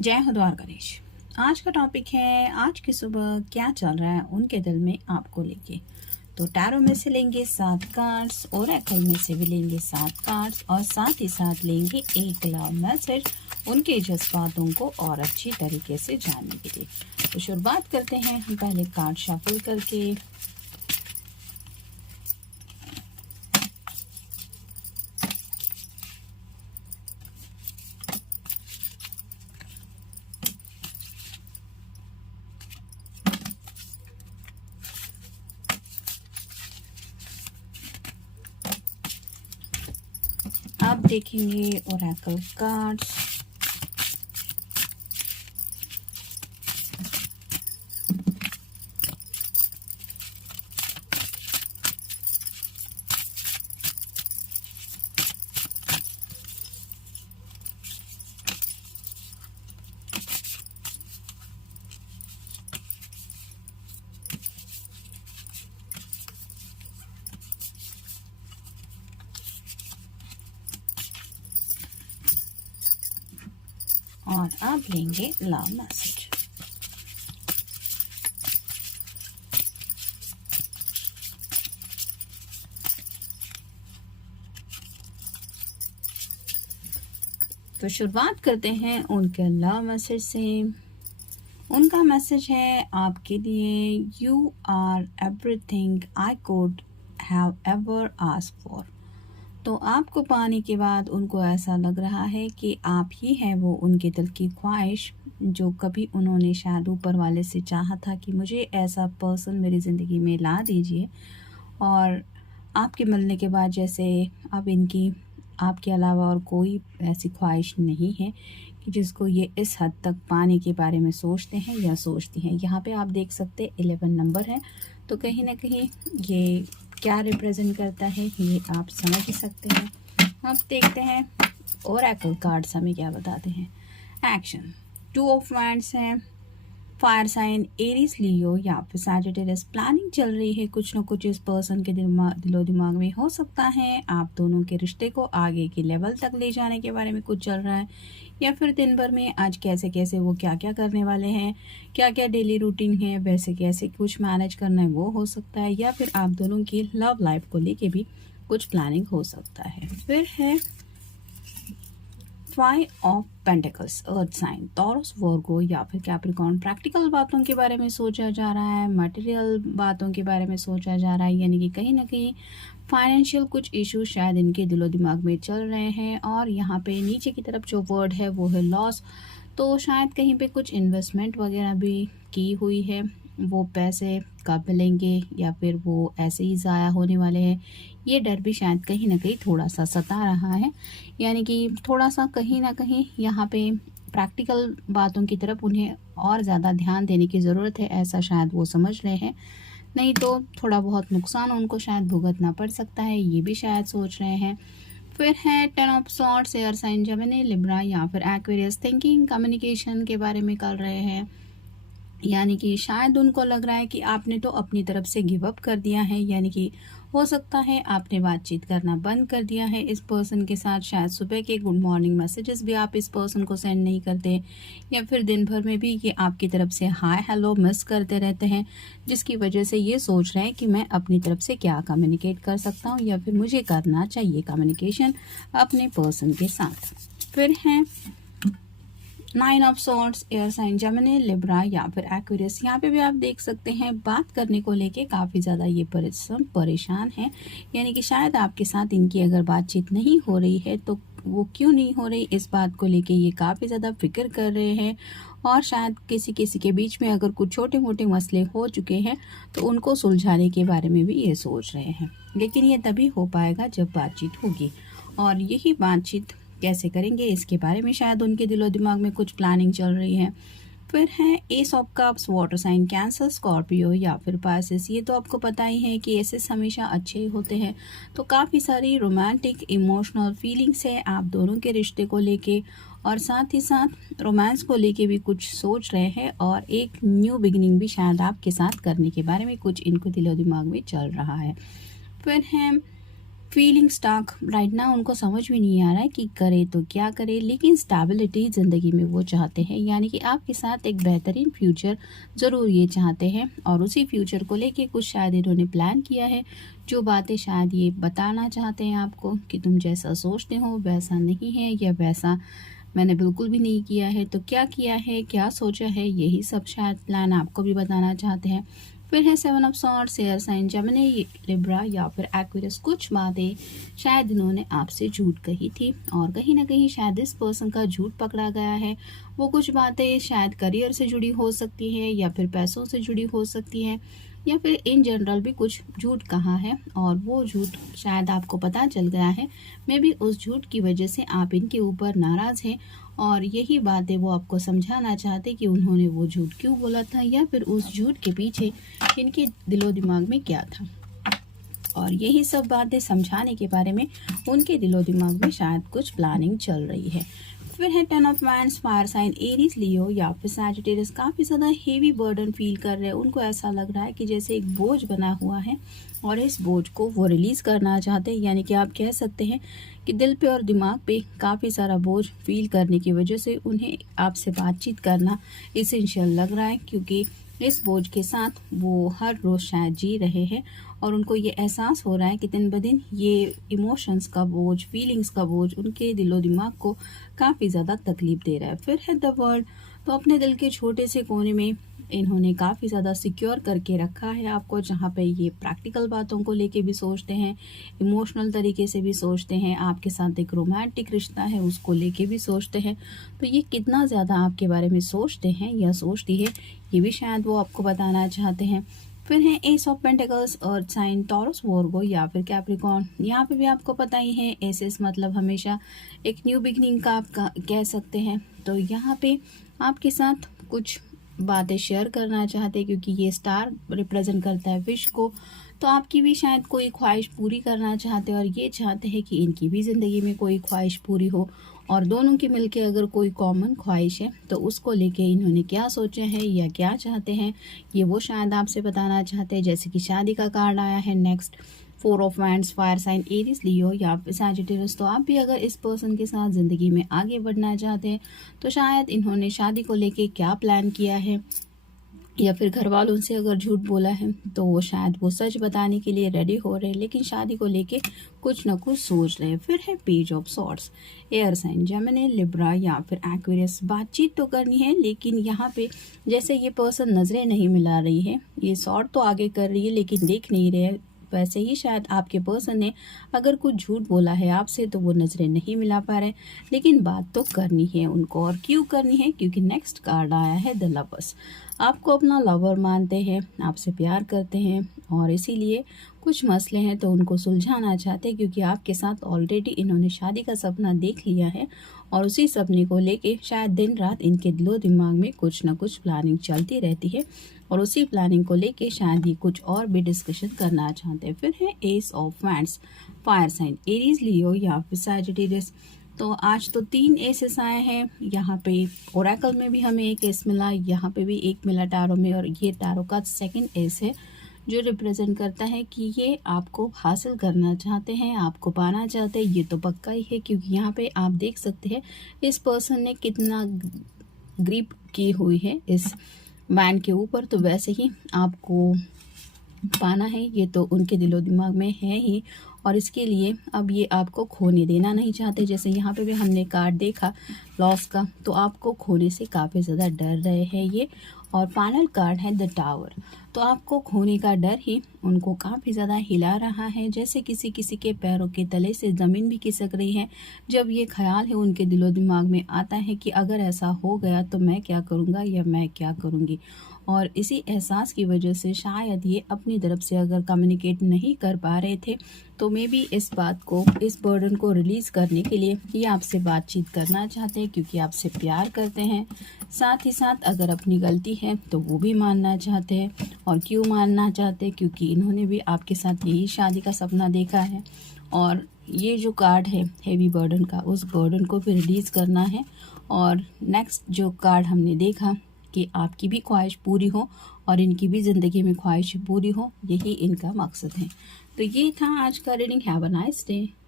जय हो द्वारकाधीश। आज का टॉपिक है आज की सुबह क्या चल रहा है उनके दिल में आपको लेके। तो टैरो में से लेंगे 7 कार्ड्स, ओरेकल में से भी लेंगे 7 कार्ड्स और साथ ही साथ लेंगे एक लव मैसेज उनके जज्बातों को और अच्छी तरीके से जानने के लिए। तो शुरुआत करते हैं हम पहले कार्ड शफल करके। आप देखेंगे ओरेकल कार्ड्स। और आप लेंगे लव मैसेज। तो शुरुआत करते हैं उनके लव मैसेज से। उनका मैसेज है आपके लिए, you are everything I could have ever asked for. तो आपको पाने के बाद उनको ऐसा लग रहा है कि आप ही हैं वो उनके दिल की ख्वाहिश, जो कभी उन्होंने शायद ऊपर वाले से चाहा था कि मुझे ऐसा पर्सन मेरी ज़िंदगी में ला दीजिए। और आपके मिलने के बाद जैसे अब इनकी आपके अलावा और कोई ऐसी ख्वाहिश नहीं है कि जिसको ये इस हद तक पाने के बारे में सोचते हैं या सोचती हैं। यहाँ पे आप देख सकते हैं 11 नंबर है, तो कहीं ना कहीं ये क्या रिप्रेजेंट करता है ये आप समझ ही सकते हैं। अब देखते हैं ओरेकल कार्ड्स हमें क्या बताते हैं। एक्शन 2 ऑफ वांड्स है, फायर साइन एरीज लियो या फिर सैजिटेरियस। प्लानिंग चल रही है, कुछ ना कुछ इस पर्सन के दिलो दिमाग में हो सकता है। आप दोनों के रिश्ते को आगे के लेवल तक ले जाने के बारे में कुछ चल रहा है, या फिर दिन भर में आज कैसे कैसे वो क्या क्या करने वाले हैं, क्या क्या डेली रूटीन है, वैसे कैसे कुछ मैनेज करना है वो हो सकता है। या फिर आप दोनों की लव लाइफ को लेके भी कुछ प्लानिंग हो सकता है। फिर है 5 of pentacles, earth sign Taurus Virgo या फिर कैप्रिकॉर्न। प्रैक्टिकल बातों के बारे में सोचा जा रहा है, मटेरियल बातों के बारे में सोचा जा रहा है, यानी कि कहीं ना कहीं फाइनेंशियल कुछ इश्यूज शायद इनके दिलो दिमाग में चल रहे हैं। और यहाँ पे नीचे की तरफ जो वर्ड है वो है लॉस। तो शायद कहीं पे कुछ इन्वेस्टमेंट वगैरह भी की हुई है, वो पैसे कब मिलेंगे या फिर वो ऐसे ही ज़ाया होने वाले हैं, ये डर भी शायद कहीं ना कहीं थोड़ा सा सता रहा है। यानी कि थोड़ा सा कहीं ना कहीं यहाँ पे प्रैक्टिकल बातों की तरफ उन्हें और ज़्यादा ध्यान देने की ज़रूरत है, ऐसा शायद वो समझ रहे हैं। नहीं तो थोड़ा बहुत नुकसान उनको शायद भुगतना पड़ सकता है, ये भी शायद सोच रहे हैं। फिर है 10 of swords, air sign Gemini, Libra या फिर एक्वेरियस। थिंकिंग कम्युनिकेशन के बारे में कर रहे हैं, यानी कि शायद उनको लग रहा है कि आपने तो अपनी तरफ से गिव अप कर दिया है, यानी कि हो सकता है आपने बातचीत करना बंद कर दिया है इस पर्सन के साथ। शायद सुबह के गुड मॉर्निंग मैसेजेस भी आप इस पर्सन को सेंड नहीं करते, या फिर दिन भर में भी ये आपकी तरफ से हाय हेलो मिस करते रहते हैं, जिसकी वजह से ये सोच रहे हैं कि मैं अपनी तरफ से क्या कम्युनिकेट कर सकता हूँ या फिर मुझे करना चाहिए कम्युनिकेशन अपने पर्सन के साथ। फिर हैं 9 of swords, air sign Gemini, Libra या फिर एक्वेरियस। यहाँ पे भी आप देख सकते हैं बात करने को लेके काफ़ी ज़्यादा ये पर्सन परेशान है, यानी कि शायद आपके साथ इनकी अगर बातचीत नहीं हो रही है तो वो क्यों नहीं हो रही, इस बात को लेके ये काफ़ी ज़्यादा फिक्र कर रहे हैं। और शायद किसी किसी के बीच में अगर कुछ छोटे मोटे मसले हो चुके हैं तो उनको सुलझाने के बारे में भी ये सोच रहे हैं, लेकिन ये तभी हो पाएगा जब बातचीत होगी। और यही बातचीत कैसे करेंगे इसके बारे में शायद उनके दिलो दिमाग में कुछ प्लानिंग चल रही है। फिर है ace of cups, water sign Cancer, Scorpio या फिर पाइसेस। ये तो आपको पता ही है कि एसेस हमेशा अच्छे ही होते हैं, तो काफ़ी सारी रोमांटिक इमोशनल फीलिंग्स है आप दोनों के रिश्ते को लेके, और साथ ही साथ रोमांस को लेके भी कुछ सोच रहे हैं, और एक न्यू बिगिनिंग भी शायद आपके साथ करने के बारे में कुछ इनको दिलो दिमाग में चल रहा है। फिर है फीलिंग स्टक राइट ना, उनको समझ में नहीं आ रहा है कि करे तो क्या करे, लेकिन स्टेबिलिटी ज़िंदगी में वो चाहते हैं, यानी कि आपके साथ एक बेहतरीन फ्यूचर ज़रूर ये चाहते हैं। और उसी फ्यूचर को लेके कुछ शायद इन्होंने प्लान किया है, जो बातें शायद ये बताना चाहते हैं आपको कि तुम जैसा सोचते हो वैसा नहीं है, या वैसा मैंने बिल्कुल भी नहीं किया है, तो क्या किया है, क्या सोचा है, यही सब शायद प्लान आपको भी बताना चाहते हैं। फिर है seven of swords, air sign Gemini, Libra या फिर एक्वेरियस। कुछ बातें शायद इन्होंने आपसे झूठ कही थी, और कहीं ना कहीं शायद इस पर्सन का झूठ पकड़ा गया है। वो कुछ बातें शायद करियर से जुड़ी हो सकती है, या फिर पैसों से जुड़ी हो सकती है, या फिर इन जनरल भी कुछ झूठ कहा है, और वो झूठ शायद आपको पता चल गया है। मे बी उस झूठ की वजह से आप इनके ऊपर नाराज़ हैं, और यही बातें वो आपको समझाना चाहते कि उन्होंने वो झूठ क्यों बोला था, या फिर उस झूठ के पीछे इनके दिलो दिमाग में क्या था। और यही सब बातें समझाने के बारे में उनके दिलो दिमाग में शायद कुछ प्लानिंग चल रही है। फिर है ten of wands, fire sign Aries, Leo या फिर सैजिटेरियस। काफ़ी ज़्यादा हेवी बर्डन फील कर रहे हैं, उनको ऐसा लग रहा है कि जैसे एक बोझ बना हुआ है, और इस बोझ को वो रिलीज़ करना चाहते हैं। यानी कि आप कह सकते हैं कि दिल पे और दिमाग पे काफ़ी सारा बोझ फील करने की वजह से उन्हें आपसे बातचीत करना इसेंशियल लग रहा है, क्योंकि इस बोझ के साथ वो हर रोज़ शायद जी रहे हैं, और उनको ये एहसास हो रहा है कि दिन ब दिन ये इमोशंस का बोझ, फीलिंग्स का बोझ उनके दिलो दिमाग को काफ़ी ज़्यादा तकलीफ दे रहा है। फिर है द वर्ल्ड, तो अपने दिल के छोटे से कोने में इन्होंने काफ़ी ज़्यादा सिक्योर करके रखा है आपको, जहाँ पे ये प्रैक्टिकल बातों को लेके भी सोचते हैं, इमोशनल तरीके से भी सोचते हैं, आपके साथ एक रोमांटिक रिश्ता है उसको लेके भी सोचते हैं। तो ये कितना ज़्यादा आपके बारे में सोचते हैं या सोचती है, ये भी शायद वो आपको बताना चाहते हैं। फिर है ace of pentacles, earth sign, Taurus, Virgo या फिर कैप्रिकॉर्न। यहाँ पे भी आपको पता ही है, एसेस मतलब हमेशा एक न्यू बिगनिंग का आप कह सकते हैं। तो यहाँ पे आपके साथ कुछ बातें शेयर करना चाहते हैं, क्योंकि ये स्टार रिप्रेजेंट करता है विश को, तो आपकी भी शायद कोई ख्वाहिश पूरी करना चाहते हैं, और ये चाहते हैं कि इनकी भी ज़िंदगी में कोई ख्वाहिश पूरी हो, और दोनों की मिलके अगर कोई कॉमन ख्वाहिश है तो उसको लेके इन्होंने क्या सोचा है या क्या चाहते हैं, ये वो शायद आपसे बताना चाहते हैं। जैसे कि शादी का कार्ड आया है next, four of wands, fire sign Aries, Leo या फिर सैजिटेरियस। तो आप भी अगर इस पर्सन के साथ ज़िंदगी में आगे बढ़ना चाहते हैं, तो शायद इन्होंने शादी को लेके क्या प्लान किया है, या फिर घर वालों से अगर झूठ बोला है तो वो शायद वो सच बताने के लिए रेडी हो रहे हैं, लेकिन शादी को लेके कुछ ना कुछ सोच रहे हैं। फिर है page of swords, air sign Gemini, Libra या फिर एक्वेरियस। बातचीत तो करनी है, लेकिन यहाँ पे जैसे ये पर्सन नज़रें नहीं मिला रही है, ये सॉर्ड तो आगे कर रही है लेकिन देख नहीं रहे हैं, वैसे ही शायद आपके पर्सन ने अगर कुछ झूठ बोला है आपसे तो वो नज़रें नहीं मिला पा रहे, लेकिन बात तो करनी है उनको। और क्यों करनी है, क्योंकि नेक्स्ट कार्ड आया है द लवर्स। आपको अपना लवर मानते हैं, आपसे प्यार करते हैं, और इसीलिए कुछ मसले हैं तो उनको सुलझाना चाहते हैं, क्योंकि आपके साथ ऑलरेडी इन्होंने शादी का सपना देख लिया है, और उसी सपने को लेके शायद दिन रात इनके दिलो दिमाग में कुछ ना कुछ प्लानिंग चलती रहती है, और उसी प्लानिंग को लेके शायद ये कुछ और भी डिस्कशन करना चाहते हैं। फिर है ace of wands, fire sign Aries, Leo या फिर सैजिटेरियस। तो आज तो 3 एसेस आए हैं, यहाँ पे ओरेकल में भी हमें एक एस मिला, यहाँ पे भी एक मिला टैरो में, और ये टैरो का सेकंड एस है, जो रिप्रेजेंट करता है कि ये आपको हासिल करना चाहते हैं, आपको पाना चाहते हैं, ये तो पक्का ही है, क्योंकि यहाँ पे आप देख सकते हैं इस पर्सन ने कितना ग्रिप की हुई है इस मैन के ऊपर, तो वैसे ही आपको पाना है, ये तो उनके दिलो दिमाग में है ही, और इसके लिए अब ये आपको खोने देना नहीं चाहते। जैसे यहाँ पे भी हमने कार्ड देखा लॉस का, तो आपको खोने से काफ़ी ज़्यादा डर रहे हैं ये। और फाइनल कार्ड है द टावर, तो आपको खोने का डर ही उनको काफ़ी ज़्यादा हिला रहा है, जैसे किसी किसी के पैरों के तले से ज़मीन भी खिसक रही है, जब ये ख्याल है उनके दिलो दिमाग में आता है कि अगर ऐसा हो गया तो मैं क्या करूँगा या मैं क्या करूँगी। और इसी एहसास की वजह से शायद ये अपनी तरफ से अगर कम्युनिकेट नहीं कर पा रहे थे, तो मे बी इस बात को, इस बर्डन को रिलीज़ करने के लिए ये आपसे बातचीत करना चाहते हैं, क्योंकि आपसे प्यार करते हैं। साथ ही साथ अगर अपनी गलती है तो वो भी मानना चाहते हैं। और क्यों मानना चाहते हैं, क्योंकि इन्होंने भी आपके साथ यही शादी का सपना देखा है, और ये जो कार्ड है हेवी बर्डन का, उस बर्डन को भी रिलीज़ करना है। और नेक्स्ट जो कार्ड हमने देखा कि आपकी भी ख्वाहिश पूरी हो और इनकी भी ज़िंदगी में ख्वाहिश पूरी हो, यही इनका मकसद है। तो ये था आज का reading. Have a nice day.